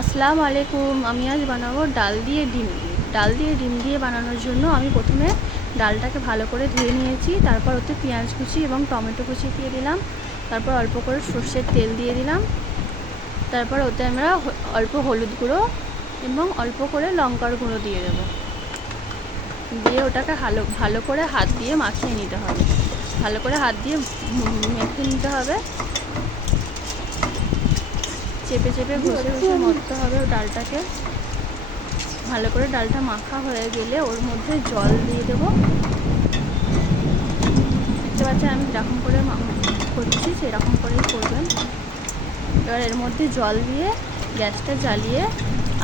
আসসালামু আলাইকুম। আমি আজ বানাবো ডাল দিয়ে ডিম দিয়ে বানানোর জন্য আমি প্রথমে ডালটাকে ভালো করে ধুয়ে নিয়েছি। তারপর ওতে পেঁয়াজ কুচি এবং টমেটো কুচি দিয়ে দিলাম। তারপর অল্প করে সর্ষের তেল দিয়ে দিলাম। তারপর ওতে আমরা অল্প হলুদ গুঁড়ো এবং অল্প করে লঙ্কার গুঁড়ো দিয়ে দেবো। দিয়ে ওটাকে ভালো করে হাত দিয়ে মাখিয়ে নিতে হবে। ভালো করে হাত দিয়ে মেখে নিতে হবে। চেপে চেপে ঘষে মরতে হবে ডালটাকে। ভালো করে ডালটা মাখা হয়ে গেলে ওর মধ্যে জল দিয়ে দেবো। দেখতে পাচ্ছেন আমি যেরকম করে করছি সেরকম করেই করবেন। এবার এর মধ্যে জল দিয়ে গ্যাসটা জ্বালিয়ে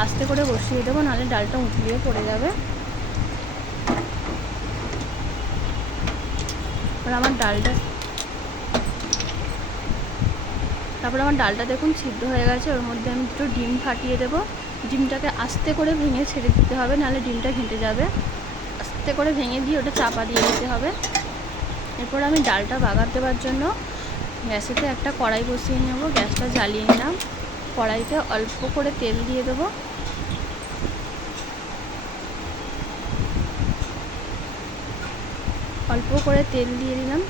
আস্তে করে বসিয়ে দেবো, নাহলে ডালটা উতলিয়ে পড়ে যাবে। তারপর আমার ডালটা দেখুন সিদ্ধ হয়ে গেছে। ওর মধ্যে আমি দুটো ডিম ফাটিয়ে দেবো। ডিমটাকে আস্তে করে ভেঙে ছেড়ে দিতে হবে, নাহলে ডিমটা ঘেঁটে যাবে। আস্তে করে ভেঙে দিয়ে ওটা চাপা দিয়ে দিতে হবে। এরপর আমি ডালটা বাগার দেওয়ার জন্য গ্যাসেতে একটা কড়াই বসিয়ে নেব। গ্যাসটা জ্বালিয়ে নিলাম। কড়াইতে অল্প করে তেল দিয়ে দেবো। অল্প করে তেল দিয়ে দিলাম।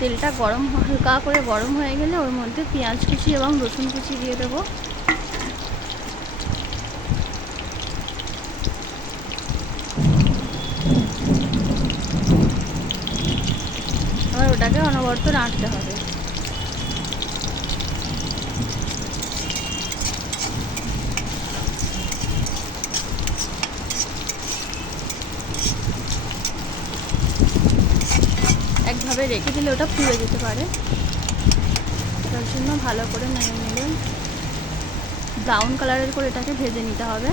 তেলটা হালকা করে গরম হয়ে গেলে ওর মধ্যে পেঁয়াজ কুচি এবং রসুন কুচি দিয়ে দেবো। আবার ওটাকে অনবরত নাড়তে হবে। একভাবে রেখে দিলে ওটা পুড়ে যেতে পারে, তার জন্য ভালো করে নেড়ে নেড়ে ব্রাউন কালারের করে এটাকে ভেজে নিতে হবে।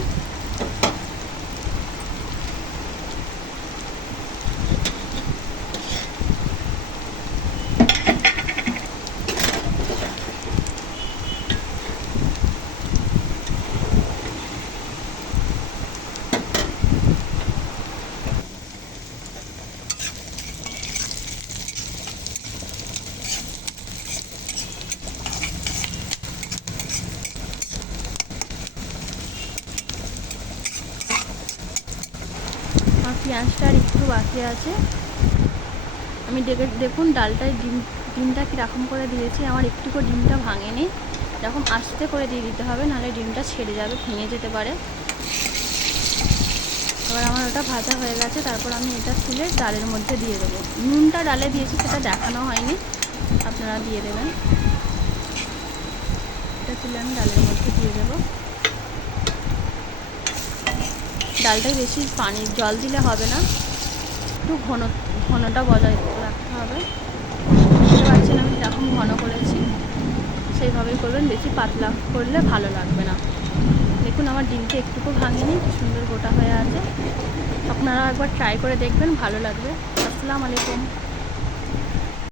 আর পেঁয়াজটা আর একটু বাকি আছে। আমি দেখুন ডালটায় ডিমটা কীরকম করে দিয়েছি। আমার একটুকু ডিমটা ভাঙেনি। এরকম আস্তে করে দিয়ে দিতে হবে, নাহলে ডিমটা ছেড়ে যাবে, ভেঙে যেতে পারে। এবার আমার ওটা ভাজা হয়ে গেছে। তারপর আমি এটা তুলে ডালের মধ্যে দিয়ে দেবো। নুনটা ডালে দিয়েছি, সেটা দেখানো হয়নি, আপনারা দিয়ে দেবেন। এটা তুলে আমি ডালের মধ্যে দিয়ে দেবো। ডালটায় বেশি জল দিলে হবে না, একটু ঘনটা বজায় রাখতে হবে। বুঝতে পারছেন আমি কীরকম ঘন করেছি, সেইভাবেই করবেন। বেশি পাতলা করলে ভালো লাগবে না। দেখুন আমার ডিমটা একটুকু ভাঙেনি, সুন্দর গোটা হয়ে আছে। আপনারা একবার ট্রাই করে দেখবেন, ভালো লাগবে। আসসালামু আলাইকুম।